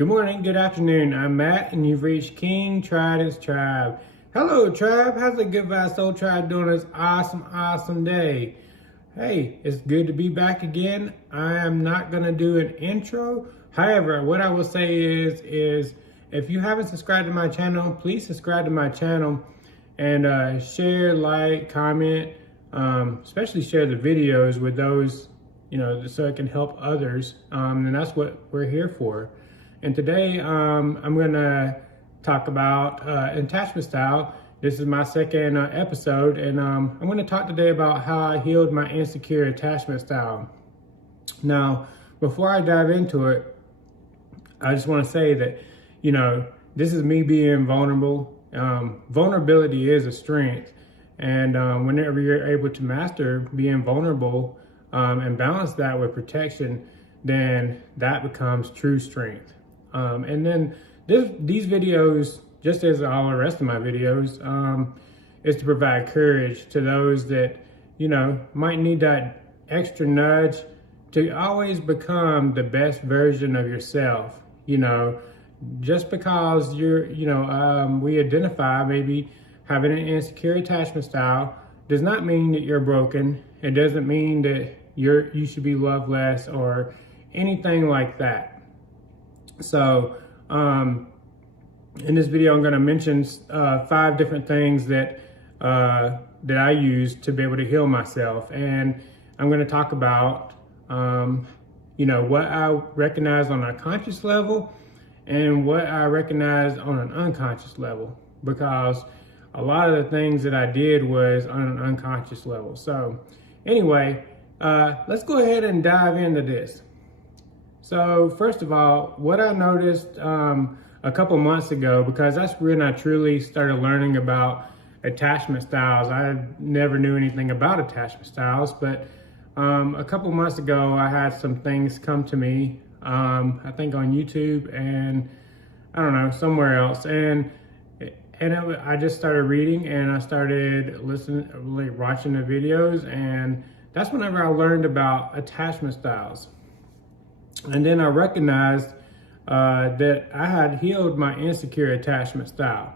Good morning, good afternoon. I'm Matt, and you've reached King Tridents Tribe. Hello, Tribe. How's the Good Vibes Soul Tribe doing this awesome day? Hey, it's good to be back again. I am not going to do an intro. However, what I will say is if you haven't subscribed to my channel, please subscribe to my channel and share, like, comment, especially share the videos with those, so it can help others. And that's what we're here for. And today, I'm gonna talk about attachment style. This is my second episode, and I'm gonna talk today about how I healed my insecure attachment style. Now, before I dive into it, I just wanna say that, this is me being vulnerable. Vulnerability is a strength. And whenever you're able to master being vulnerable and balance that with protection, then that becomes true strength. And then these videos, just as all the rest of my videos, is to provide courage to those that, might need that extra nudge to always become the best version of yourself. Just because we identify maybe having an insecure attachment style does not mean that you're broken. It doesn't mean that you should be loved less or anything like that. So, in this video, I'm going to mention 5 different things that I use to be able to heal myself, and I'm going to talk about what I recognize on a conscious level and what I recognize on an unconscious level, because a lot of the things that I did was on an unconscious level. So, anyway, let's go ahead and dive into this. So first of all, what I noticed a couple months ago, because that's when I truly started learning about attachment styles. I never knew anything about attachment styles, but a couple months ago, I had some things come to me, I think on YouTube and I don't know, somewhere else. I just started reading and I started watching the videos, and that's whenever I learned about attachment styles. And then I recognized that I had healed my insecure attachment style.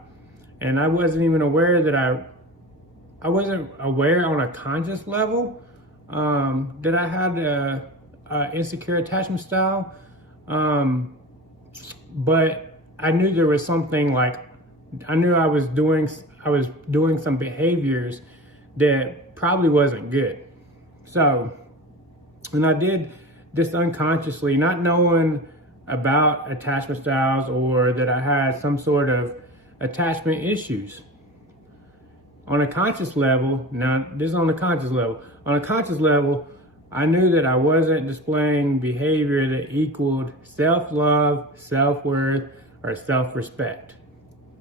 And I wasn't even aware that I wasn't aware on a conscious level that I had a insecure attachment style. But I knew there was something, like, I knew I was doing some behaviors that probably wasn't good. So, and I did this unconsciously, not knowing about attachment styles or that I had some sort of attachment issues. On a conscious level, now this is on the conscious level. On a conscious level, I knew that I wasn't displaying behavior that equaled self-love, self-worth, or self-respect.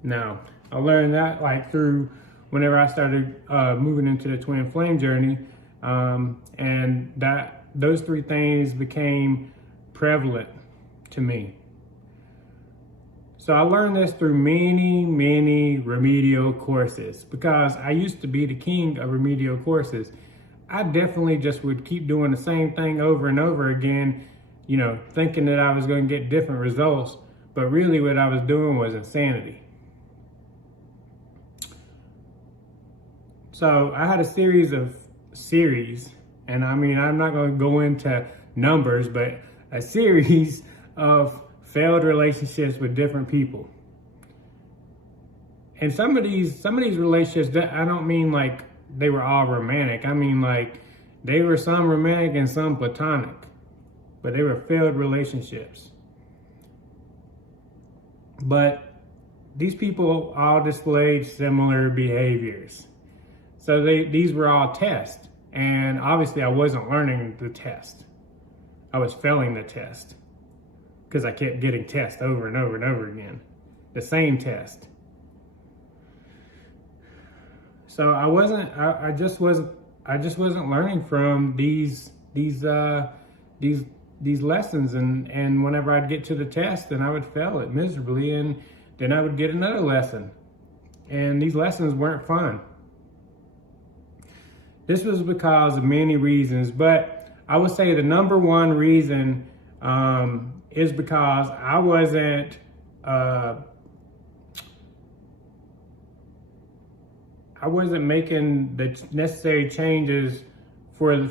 Now, I learned that through whenever I started moving into the twin flame journey, and those 3 things became prevalent to me. So I learned this through many remedial courses, because I used to be the king of remedial courses. I definitely just would keep doing the same thing over and over again, thinking that I was going to get different results, but really what I was doing was insanity. So I had a series, and I mean, I'm not going to go into numbers, but a series of failed relationships with different people. And some of these relationships, I don't mean like they were all romantic. I mean, like, they were some romantic and some platonic, but they were failed relationships. But these people all displayed similar behaviors. So these were all tests. And obviously I wasn't learning the test. I was failing the test, because I kept getting tests over and over and over again. The same test. So I just wasn't learning from these lessons, and whenever I'd get to the test, then I would fail it miserably, and then I would get another lesson. And these lessons weren't fun. This was because of many reasons, but I would say the number one reason is because I wasn't making the necessary changes for the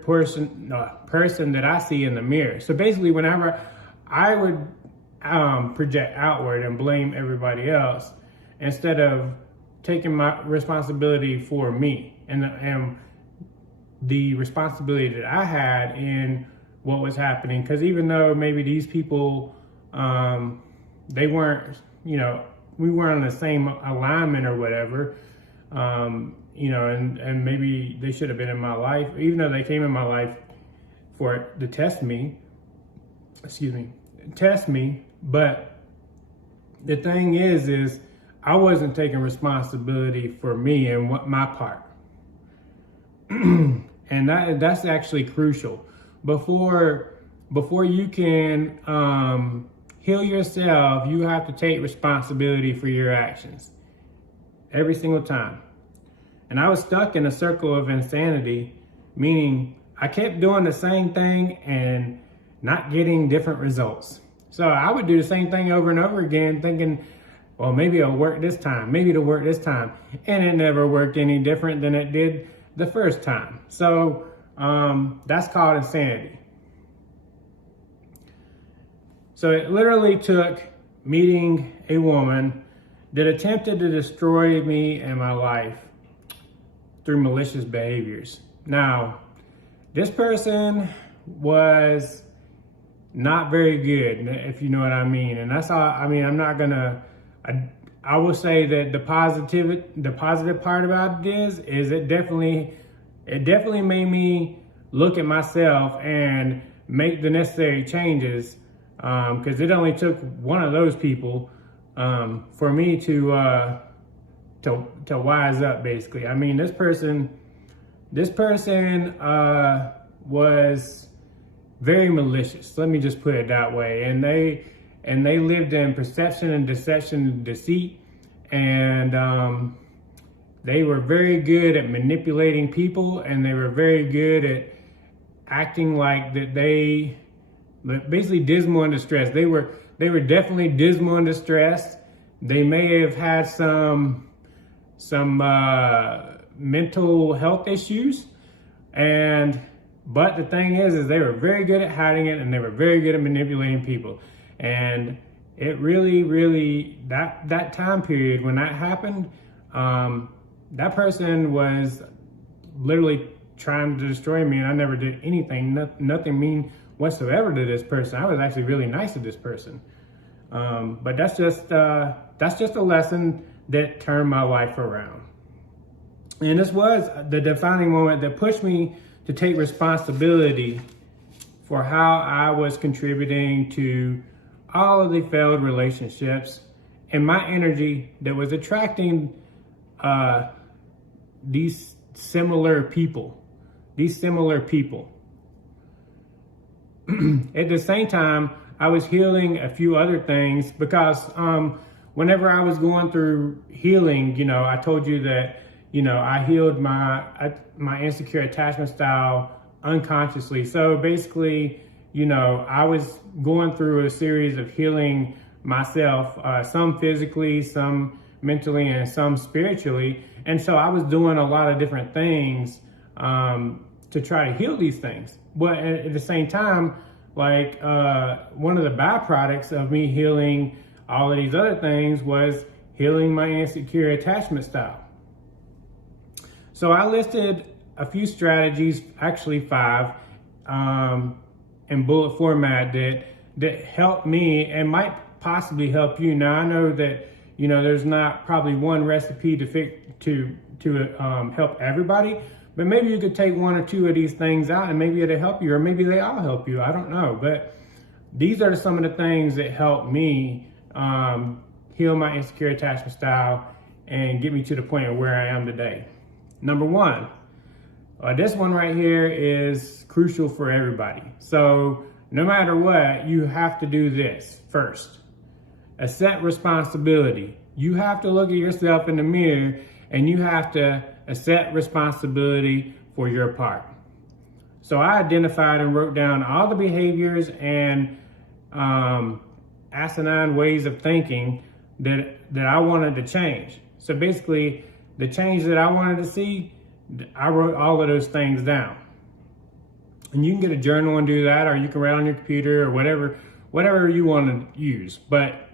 person that I see in the mirror. So basically, whenever I would project outward and blame everybody else instead of taking my responsibility for me and the responsibility that I had in what was happening. Because even though maybe these people, they weren't, we weren't on the same alignment or whatever, and maybe they should have been in my life, even though they came in my life to test me. But the thing is I wasn't taking responsibility for me and what my part. And that's actually crucial. Before you can heal yourself, you have to take responsibility for your actions every single time. And I was stuck in a circle of insanity, meaning I kept doing the same thing and not getting different results. So I would do the same thing over and over again, thinking, well, maybe it'll work this time, maybe it'll work this time. And it never worked any different than it did the first time. So that's called insanity. So it literally took meeting a woman that attempted to destroy me and my life through malicious behaviors. Now, this person was not very good, if you know what I mean. And that's all. I mean, I'm not gonna. I will say that the positive part about it is it definitely made me look at myself and make the necessary changes. Because it only took one of those people for me to wise up. Basically, I mean, this person was very malicious. Let me just put it that way. And they lived in perception and deception and deceit, and they were very good at manipulating people, and they were very good at acting like that they basically dismal and distressed. They were definitely dismal and distressed. They may have had some mental health issues, but the thing is they were very good at hiding it, and they were very good at manipulating people. And it really that time period when that happened, that person was literally trying to destroy me, and I never did anything, nothing mean whatsoever to this person. I was actually really nice to this person. But that's just a lesson that turned my life around. And this was the defining moment that pushed me to take responsibility for how I was contributing to all of the failed relationships and my energy that was attracting these similar people. At the same time, I was healing a few other things because whenever I was going through healing, I told you that, I healed my insecure attachment style unconsciously. So basically, I was going through a series of healing myself, some physically, some mentally, and some spiritually. And so I was doing a lot of different things to try to heal these things. But at the same time, like one of the byproducts of me healing all of these other things was healing my insecure attachment style. So I listed a few strategies, actually 5, in bullet format that helped me and might possibly help you. Now I know that there's not probably one recipe to help everybody, but maybe you could take 1 or 2 of these things out and maybe it'll help you, or maybe they all help you. I don't know, but these are some of the things that helped me heal my insecure attachment style and get me to the point of where I am today. Number 1, this one right here is crucial for everybody. So no matter what, you have to do this first. Accept responsibility. You have to look at yourself in the mirror and you have to accept responsibility for your part. So I identified and wrote down all the behaviors and asinine ways of thinking that I wanted to change. So basically, the change that I wanted to see, I wrote all of those things down. And you can get a journal and do that, or you can write on your computer or whatever you want to use. But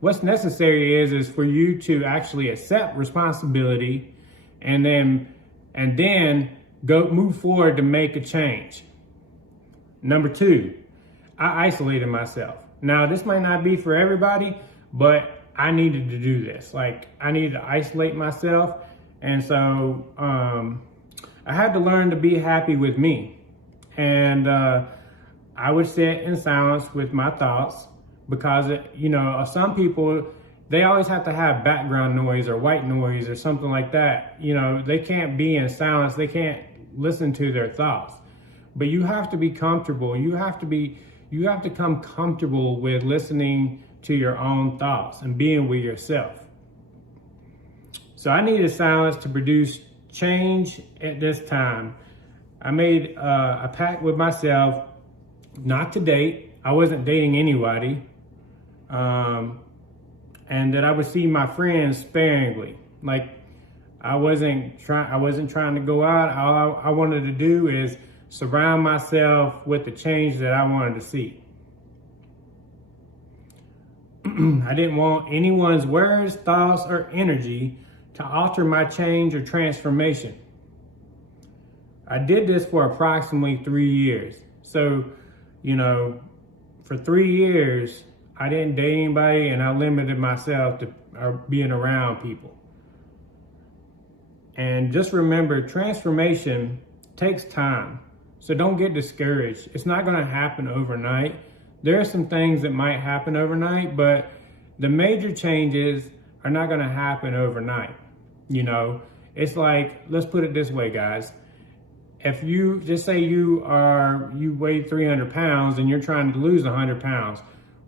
what's necessary is for you to actually accept responsibility, and then go move forward to make a change. Number 2, I isolated myself. Now, this might not be for everybody, but I needed to do this. Like, I needed to isolate myself. And so I had to learn to be happy with me. And I would sit in silence with my thoughts, because, some people, they always have to have background noise or white noise or something like that. They can't be in silence. They can't listen to their thoughts. But you have to be comfortable. You have to come comfortable with listening to your own thoughts and being with yourself. So I needed silence to produce change at this time. I made a pact with myself not to date. I wasn't dating anybody. And that I would see my friends sparingly. Like, I wasn't trying to go out. All I wanted to do is surround myself with the change that I wanted to see. I didn't want anyone's words, thoughts, or energy to alter my change or transformation. I did this for approximately 3 years. So, for 3 years, I didn't date anybody, and I limited myself to being around people. And just remember, transformation takes time. So don't get discouraged. It's not going to happen overnight. There are some things that might happen overnight, but the major changes are not going to happen overnight. It's like, let's put it this way, guys. If you just say you weigh 300 pounds and you're trying to lose 100 pounds,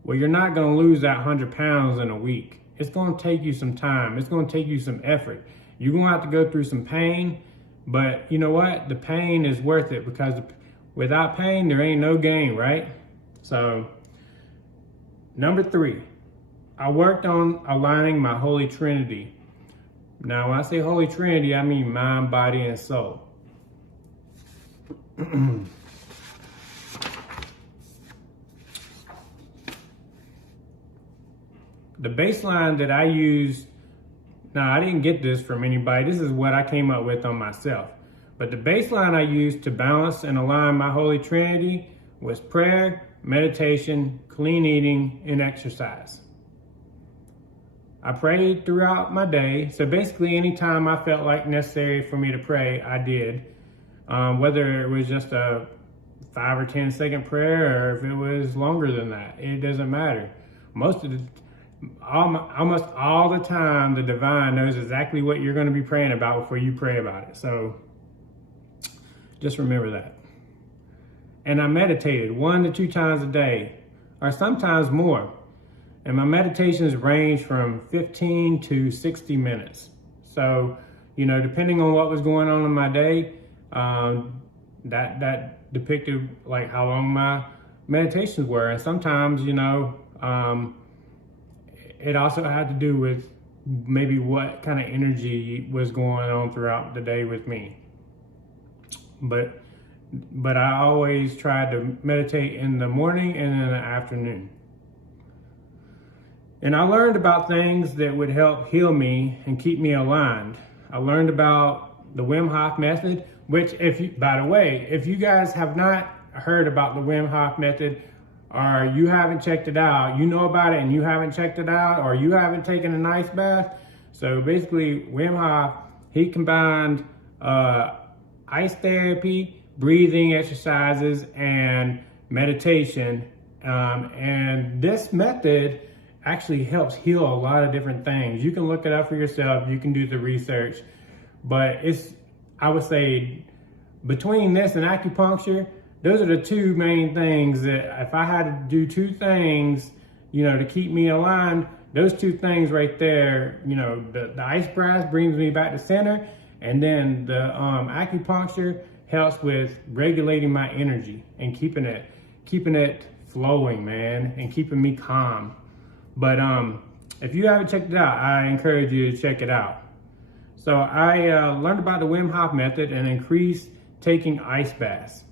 well, you're not going to lose that 100 pounds in a week. It's going to take you some time. It's going to take you some effort. You're going to have to go through some pain, but you know what? The pain is worth it, because without pain, there ain't no gain, right? So, number 3, I worked on aligning my Holy Trinity. Now, when I say Holy Trinity, I mean mind, body, and soul. The baseline that I used, now I didn't get this from anybody. This is what I came up with on myself. But the baseline I used to balance and align my Holy Trinity was prayer, meditation, clean eating, and exercise. I prayed throughout my day. So basically, anytime I felt like necessary for me to pray, I did. Whether it was just a 5 or 10 second prayer, or if it was longer than that, it doesn't matter. Almost all the time, the divine knows exactly what you're going to be praying about before you pray about it. So just remember that. And I meditated 1 to 2 times a day, or sometimes more. And my meditations range from 15 to 60 minutes. So, depending on what was going on in my day, that depicted like how long my meditations were. And sometimes, it also had to do with maybe what kind of energy was going on throughout the day with me. But I always tried to meditate in the morning and in the afternoon. And I learned about things that would help heal me and keep me aligned. I learned about the Wim Hof method, which by the way, if you guys have not heard about the Wim Hof method, or you haven't checked it out, you know about it and you haven't checked it out, or you haven't taken an ice bath. So basically, Wim Hof, he combined ice therapy, breathing exercises, and meditation. And this method actually helps heal a lot of different things. You can look it up for yourself. You can do the research. But I would say, between this and acupuncture, those are the 2 main things that if I had to do 2 things, to keep me aligned, those 2 things right there, the ice bath brings me back to center, and then the acupuncture helps with regulating my energy and keeping it flowing, man, and keeping me calm. But if you haven't checked it out, I encourage you to check it out. So I learned about the Wim Hof method and increased taking ice baths.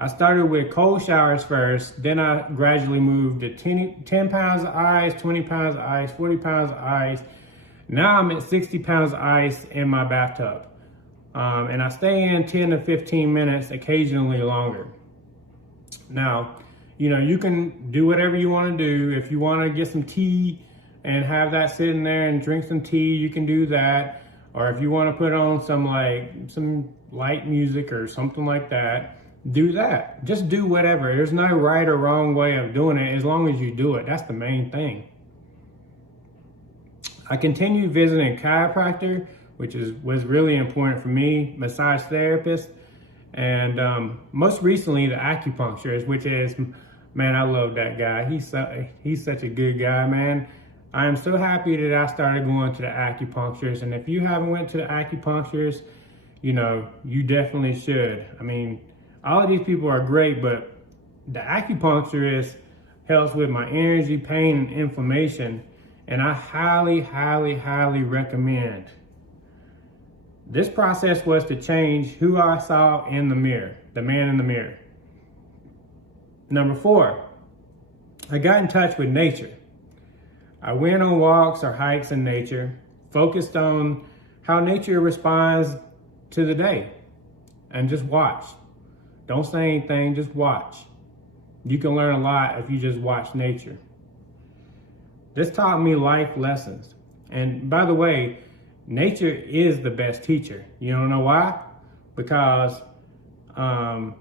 I started with cold showers first, then I gradually moved to 10 pounds of ice, 20 pounds of ice, 40 pounds of ice. Now I'm at 60 pounds of ice in my bathtub. And I stay in 10 to 15 minutes, occasionally longer. Now, you know, you can do whatever you want to do. If you want to get some tea and have that sitting there and drink some tea, you can do that. Or if you want to put on some light music or something like that, do that. Just do whatever. There's no right or wrong way of doing it as long as you do it. That's the main thing. I continued visiting a chiropractor, which was really important for me, massage therapist, and most recently the acupuncturist, which is, man, I love that guy. He's such a good guy, man. I am so happy that I started going to the acupuncturist, and if you haven't went to the acupuncturist, you know, you definitely should. I mean, all of these people are great, but the acupuncturist helps with my energy, pain, and inflammation, and I highly, highly, highly recommend. This process was to change who I saw in the mirror, the man in the mirror. Number 4, I got in touch with nature. I went on walks or hikes in nature, focused on how nature responds to the day, and just watch. Don't say anything, just watch. You can learn a lot if you just watch nature. This taught me life lessons. And by the way, nature is the best teacher. You don't know why? Because the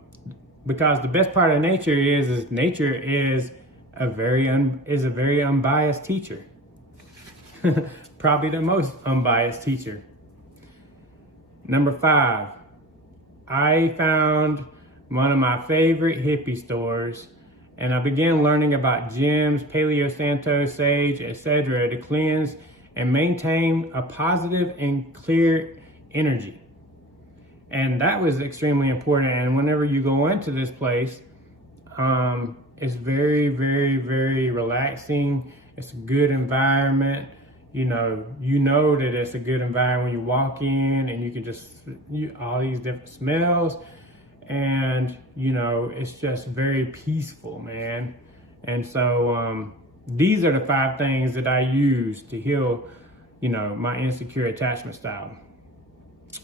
best part of nature is nature is a very unbiased teacher. Probably the most unbiased teacher. Number 5, I found one of my favorite hippie stores, and I began learning about gems, Paleo Santo, sage, etc. to cleanse and maintain a positive and clear energy. And that was extremely important. And whenever you go into this place, it's very, very, very relaxing. It's a good environment. You know that it's a good environment when you walk in, and you can just, all these different smells. And, you know, it's just very peaceful, man. And so these are the 5 things that I use to heal, you know, my insecure attachment style.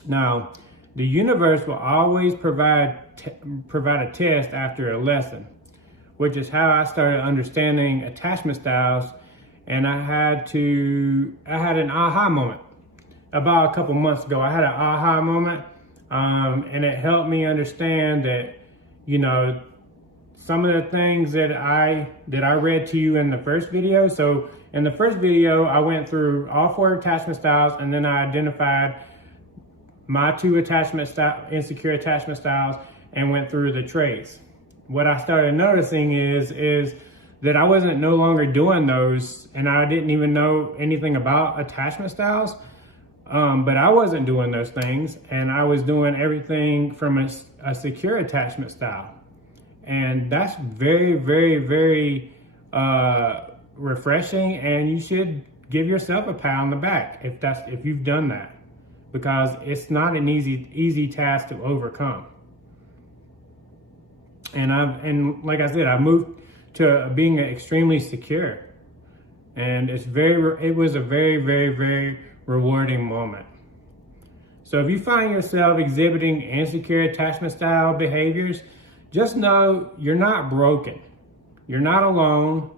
Now, the universe will always provide a test after a lesson, which is how I started understanding attachment styles. And I had an aha moment about a couple months ago. I had an aha moment. And it helped me understand that, you know, some of the things that I read to you in the first video. So in the first video, I went through all 4 attachment styles, and then I identified my 2 insecure attachment styles, and went through the traits. What I started noticing is that I wasn't no longer doing those, and I didn't even know anything about attachment styles. But I wasn't doing those things, and I was doing everything from a secure attachment style. And that's very, very, very refreshing, and you should give yourself a pat on the back if you've done that, because it's not an easy task to overcome. And like I said, I moved to being extremely secure, and it was a very, very, very rewarding moment. So if you find yourself exhibiting insecure attachment style behaviors, just know you're not broken. You're not alone,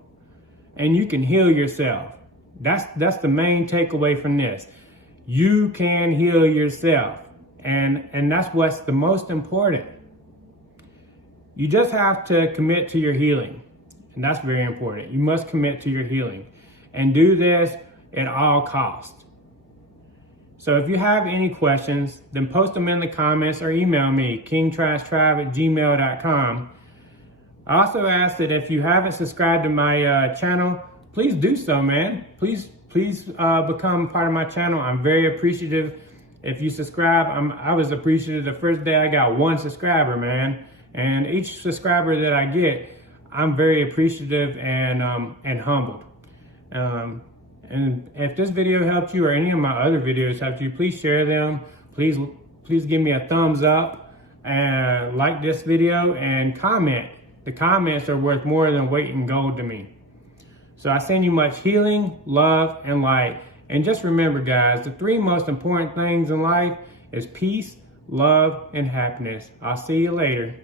and you can heal yourself. That's the main takeaway from this. You can heal yourself, and that's what's the most important. You just have to commit to your healing, and that's very important. You must commit to your healing, and do this at all costs. So if you have any questions, then post them in the comments or email me, kingtrashtribe@gmail.com. I also ask that if you haven't subscribed to my channel, please do so, man. Please become part of my channel. I'm very appreciative if you subscribe. I was appreciative the first day I got 1 subscriber, man. And each subscriber that I get, I'm very appreciative and humbled. And if this video helped you or any of my other videos helped you, please share them. Please give me a thumbs up and like this video and comment. The comments are worth more than weight in gold to me. So I send you much healing, love, and light. And just remember, guys, the 3 most important things in life is peace, love, and happiness. I'll see you later.